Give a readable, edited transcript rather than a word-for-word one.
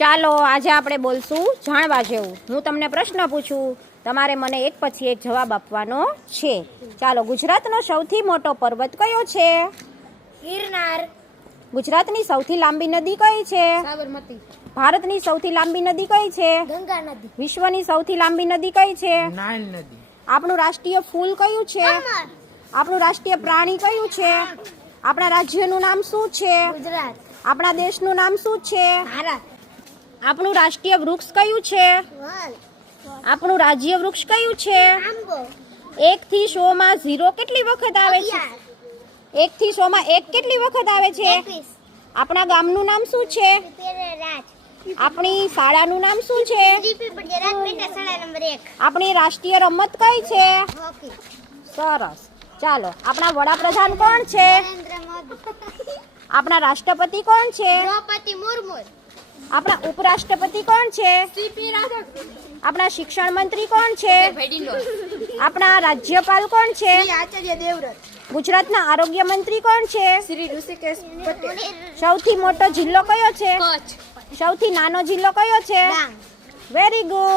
ચાલો આજે આપણે બોલશું જાણવા જેવું. હું તમને પ્રશ્ન પૂછું, તમારે મને એક પછી એક જવાબ આપવાનો છે. ચાલો, ગુજરાતનો સૌથી મોટો પર્વત કયો છે? ગિરનાર. ગુજરાતની સૌથી લાંબી નદી કઈ છે? સાબરમતી. ભારતની સૌથી લાંબી નદી કઈ છે? ગંગા નદી. વિશ્વની સૌથી લાંબી નદી કઈ છે? નાઇલ નદી. આપણું રાષ્ટ્રીય ફૂલ કયું છે? આપણું રાષ્ટ્રીય પ્રાણી કયું છે? આપણા રાજ્યનું નામ શું છે? ગુજરાત. આપણા દેશનું નામ શું છે? ભારત. આપણું રાષ્ટ્રીય વૃક્ષ કયું છે? વલ. આપણું રાજ્ય વૃક્ષ કયું છે? આંબો. 1 થી 100 માં 0 કેટલી વખત આવે છે? 1 થી 100 માં 1 કેટલી વખત આવે છે? 21. આપણા ગામનું નામ શું છે? રાજ. આપણી શાળાનું નામ શું છે? જીપી પટેલ રાજપીઠ શાળા નંબર 1. આપણી રાષ્ટ્રીય રમત કઈ છે? હોકી. સરસ. ચાલો, આપણા વડાપ્રધાન કોણ છે? નરેન્દ્ર મોદી. આપણા રાષ્ટ્રપતિ કોણ છે? દ્રૌપદી મુર્મુ. આપણા ઉપરાષ્ટ્રપતિ કોણ છે? સીપી રાધાકૃષ્ણન. આપણા શિક્ષણ મંત્રી કોણ છે? આપણા રાજ્યપાલ કોણ છે? આચાર્ય દેવવ્રત. ગુજરાતના આરોગ્ય મંત્રી કોણ છે? શ્રી ઋષિકેશ પટેલ. સૌથી મોટો જિલ્લો કયો છે? કચ્છ. સૌથી નાનો જિલ્લો કયો છે? ડાંગ. Very good.